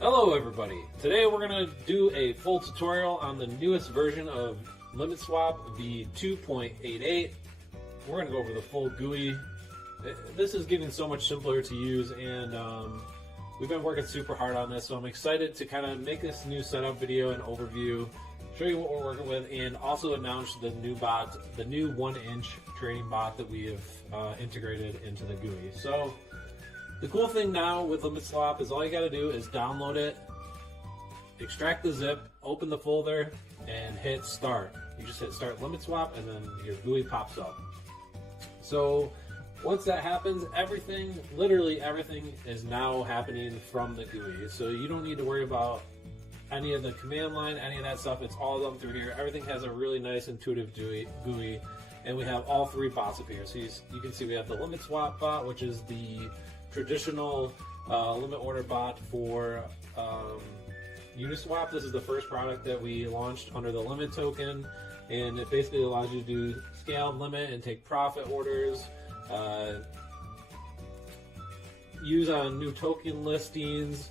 Hello everybody! Today we're going to do a full tutorial on the newest version of Uniswap, the 2.88. We're going to go over the full GUI. This is getting so much simpler to use, and we've been working super hard on this, so I'm excited to kind of make this new setup video and overview, show you what we're working with, and also announce the new bot, the new 1-inch trading bot that we have integrated into the GUI. So the cool thing now with Uniswap is all you got to do is download it, extract the zip, open the folder, and hit start. You just hit start Uniswap, and then your GUI pops up. So once that happens, everything, literally everything, is now happening from the GUI. So you don't need to worry about any of the command line, any of that stuff. It's all done through here. Everything has a really nice intuitive GUI, and we have all three bots up here. So you can see we have the Uniswap bot, which is the traditional limit order bot for Uniswap. This is the first product that we launched under the limit token, and it basically allows you to do scaled limit and take profit orders, use on new token listings.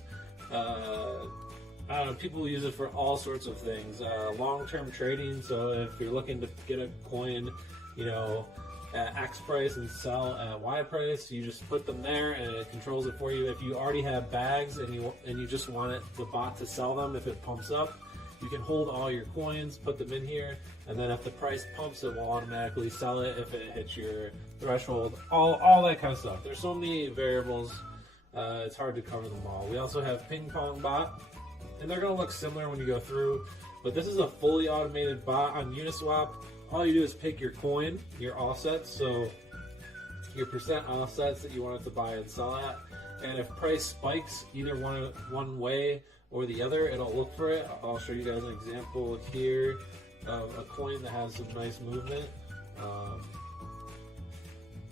I don't know, people use it for all sorts of things. Long-term trading, so if you're looking to get a coin, you know, at X price and sell at Y price, you just put them there and it controls it for you. If you already have bags and you just want the bot to sell them, if it pumps up, you can hold all your coins, put them in here, and then if the price pumps, it will automatically sell it if it hits your threshold. All that kind of stuff. There's so many variables, it's hard to cover them all. We also have ping pong bot, and they're going to look similar when you go through, but this is a fully automated bot on Uniswap. All you do is pick your coin, your offsets, so your percent offsets that you want it to buy and sell at, and if price spikes either one way or the other, it'll look for it. I'll show you guys an example here of a coin that has some nice movement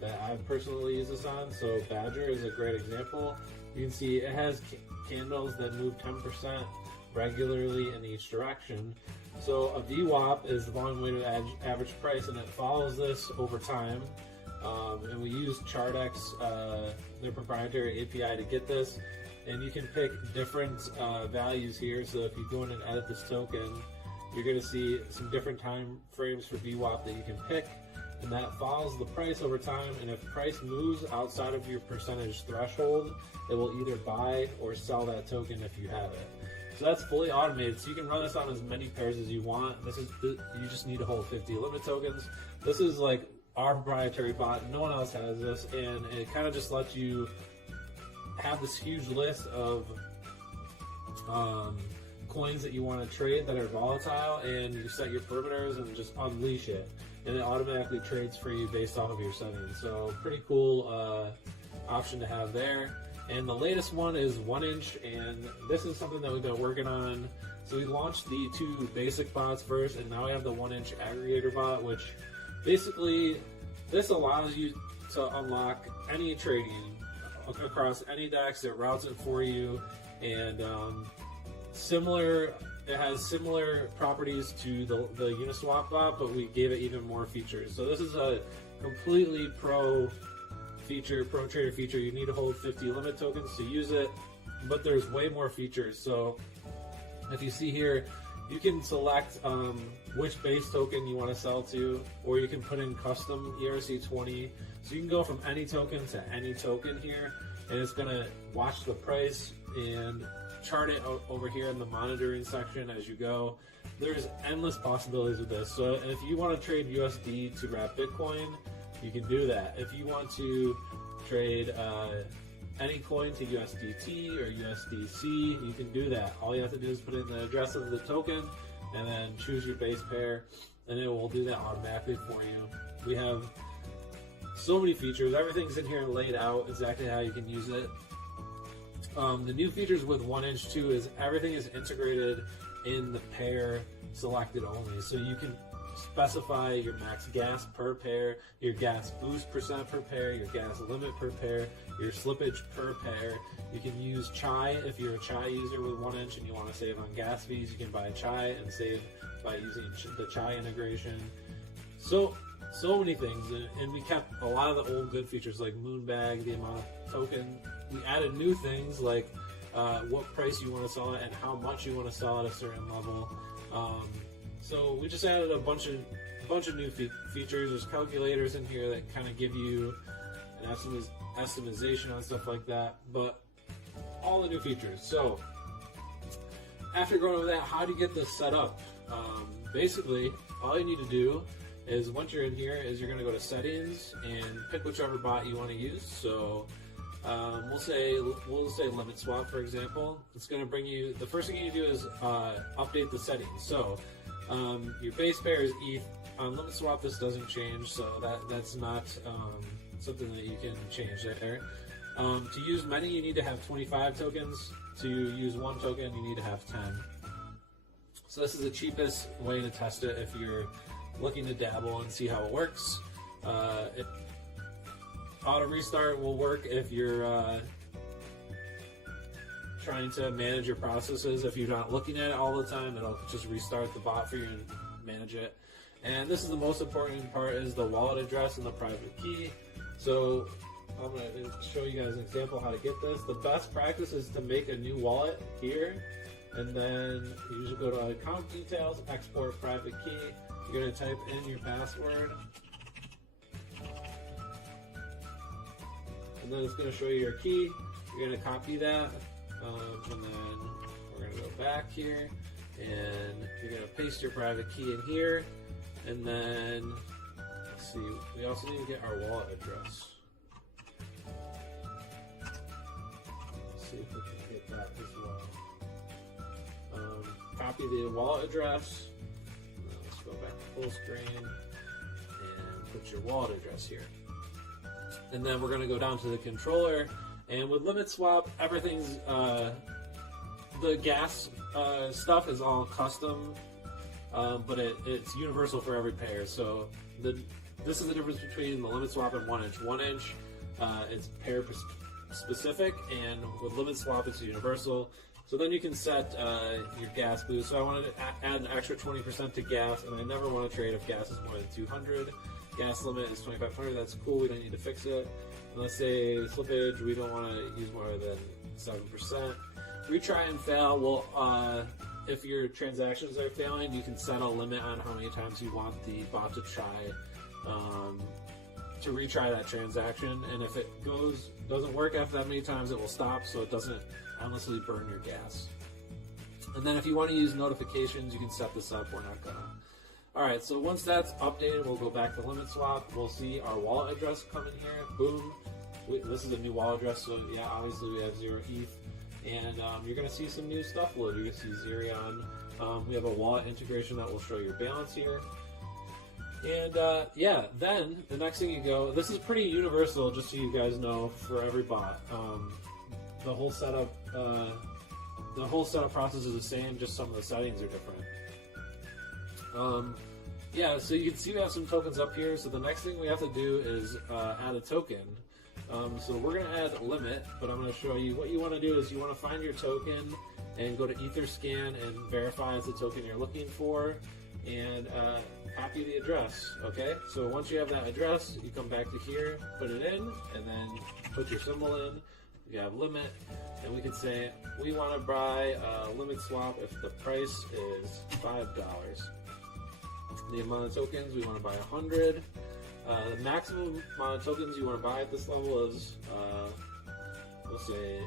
that I personally use this on. So Badger is a great example. You can see it has candles that move 10% regularly in each direction. So a VWAP is the long weighted average price, and it follows this over time. And we use ChartX, their proprietary API, to get this. And you can pick different values here. So if you go in and edit this token, you're going to see some different time frames for VWAP that you can pick, and that follows the price over time. And if price moves outside of your percentage threshold, it will either buy or sell that token if you have it. So that's fully automated, so you can run this on as many pairs as you want. You just need to hold 50 limit tokens. This is like our proprietary bot. No one else has this, and it kind of just lets you have this huge list of coins that you want to trade that are volatile, and you set your perimeters and just unleash it, and it automatically trades for you based off of your settings. So pretty cool option to have there. And the latest one is 1-inch, and this is something that we've been working on. So we launched the two basic bots first, and now we have the 1-inch aggregator bot, which basically this allows you to unlock any trading across any DEX. It routes it for you, and it has similar properties to the Uniswap bot, but we gave it even more features. So this is a completely pro trader feature. You need to hold 50 limit tokens to use it, but there's way more features. So if you see here, you can select which base token you want to sell to, or you can put in custom ERC20. So you can go from any token to any token here, and it's going to watch the price and chart it over here in the monitoring section as you go. There's endless possibilities with this. So if you want to trade USD to wrap Bitcoin, you can do that. If you want to trade any coin to USDT or USDC, you can do that. All you have to do is put in the address of the token and then choose your base pair, and it will do that automatically for you. We have so many features. Everything's in here laid out exactly how you can use it. The new features with 1-inch too is everything is integrated in the pair selected only. So you can specify your max gas per pair, your gas boost percent per pair, your gas limit per pair, your slippage per pair. You can use Chai if you're a Chai user with 1-inch and you want to save on gas fees. You can buy Chai and save by using the Chai integration. So many things, and we kept a lot of the old good features like Moonbag, the amount of token. We added new things like what price you want to sell it and how much you want to sell at a certain level. So we just added a bunch of new features. There's calculators in here that kind of give you an estimation on stuff like that, but all the new features. So after going over that, how do you get this set up? Basically, all you need to do is once you're in here is you're going to go to settings and pick whichever bot you want to use. So we'll say limit swap, for example. It's going to bring you, the first thing you do is update the settings. So your base pair is ETH. On limit swap, this doesn't change, so that's not something that you can change there. To use many, you need to have 25 tokens. To use one token, you need to have 10. So this is the cheapest way to test it if you're looking to dabble and see how it works. Auto restart will work if you're trying to manage your processes. If you're not looking at it all the time, it'll just restart the bot for you and manage it. And this is the most important part, is the wallet address and the private key. So I'm going to show you guys an example how to get this. The best practice is to make a new wallet here, and then you usually go to account details, export private key. You're going to type in your password, and then it's going to show you your key. You're going to copy that, and then we're going to go back here, and you're going to paste your private key in here, and then let's see, we also need to get our wallet address. Let's see if we can get that as well. Copy the wallet address. Let's go back to full screen and put your wallet address here. And then we're going to go down to the controller. And with limit swap, everything's the gas stuff is all custom, but it's universal for every pair. So this is the difference between the limit swap and 1inch. 1inch, it's pair specific, and with limit swap, it's universal. So then you can set your gas boost. So I wanted to add an extra 20% to gas, and I never want to trade if gas is more than 200. Gas limit is 2,500. That's cool. We don't need to fix it. And let's say slippage, we don't want to use more than 7%. Retry and fail. Well, if your transactions are failing, you can set a limit on how many times you want the bot to try to retry that transaction. And if it doesn't work after that many times, it will stop, so it doesn't endlessly burn your gas. And then if you want to use notifications, you can set this up. We're not gonna. Alright, so once that's updated, we'll go back to limit swap. We'll see our wallet address come in here. Boom. This is a new wallet address, so yeah, obviously we have 0 ETH. And you're going to see some new stuff loaded. You can see Zerion. We have a wallet integration that will show your balance here. And yeah, then the next thing you go, this is pretty universal, just so you guys know, for every bot. The whole setup process is the same, just some of the settings are different. Yeah, so you can see we have some tokens up here. So the next thing we have to do is add a token. So we're going to add a limit, but I'm going to show you what you want to do is you want to find your token and go to Etherscan and verify it's the token you're looking for, and copy the address. Okay, so once you have that address, you come back to here, put it in, and then put your symbol in. You have limit, and we can say we want to buy a limit swap if the price is $5. The amount of tokens, we want to buy 100. The maximum amount of tokens you want to buy at this level is, we'll say,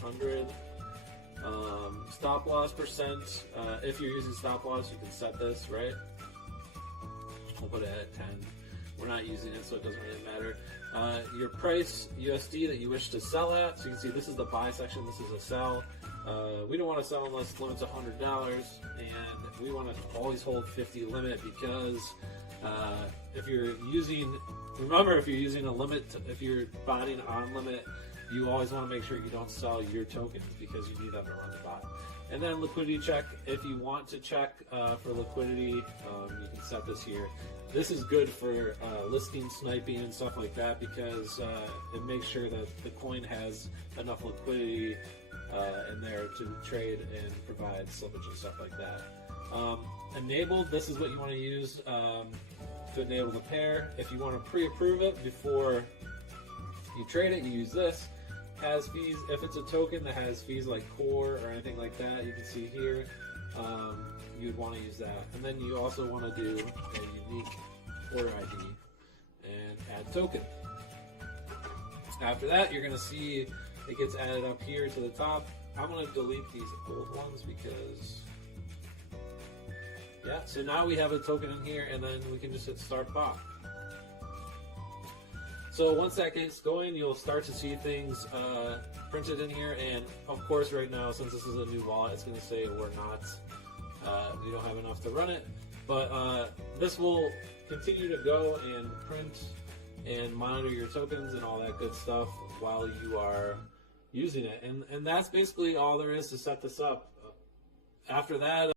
100. Stop loss percent. If you're using stop loss, you can set this, right? We'll put it at 10. We're not using it, so it doesn't really matter. Your price, USD, that you wish to sell at. So you can see this is the buy section, this is a sell. We don't want to sell unless the limit's $100, and we want to always hold 50 limit because if you're using a limit, if you're botting on limit, you always want to make sure you don't sell your tokens because you need them to run the bot. And then liquidity check. If you want to check for liquidity, you can set this here. This is good for listing sniping and stuff like that because it makes sure that the coin has enough liquidity in there to trade and provide slippage and stuff like that. Enabled, this is what you want to use to enable the pair. If you want to pre-approve it before you trade it, you use this. has fees. If it's a token that has fees like core or anything like that, you can see here, you'd want to use that. And then you also want to do a unique order ID and add token. After that, you're going to see it gets added up here to the top. I'm going to delete these old ones because, yeah, so now we have a token in here, and then we can just hit start bot. So once that gets going, you'll start to see things printed in here, and of course right now, since this is a new wallet, it's going to say we don't have enough to run it, but this will continue to go and print and monitor your tokens and all that good stuff while you are using it, and that's basically all there is to set this up. After that,